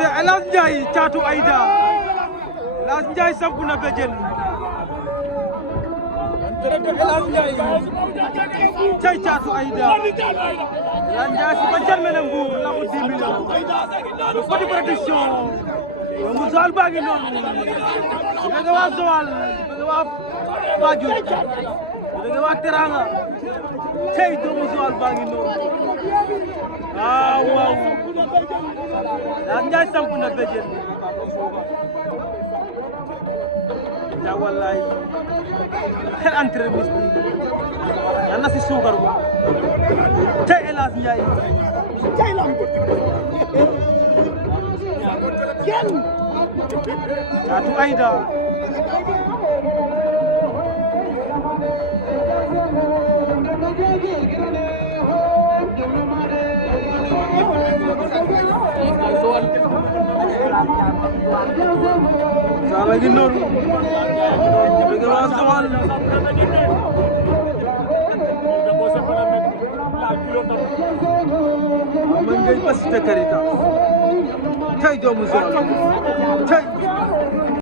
diggante El Hadj Ndiaye Thiatou Aïda El Hadj Ndiaye sampu na béjjén diggante El Hadj Ndiaye cay Thiatou Aïda El Hadj Ndiaye si ba jalmene Mbour la ko 10 millions Fodi production mu Joal baa ngi noonu bëgg waa Joal bëgg waa Fadiouth bëgg waa Teranga cey doomu Joal baa ngi noonu waaw El Hadj Ndiaye samp na béjjén ja wallaay xel entremise yan na si suukar ko cey El Hadj Ndiaye cey lamb kenn Thiatou Aïda Joal gi noonu bëgg waa Joal man ngay bas te karita tey doomu Joal tey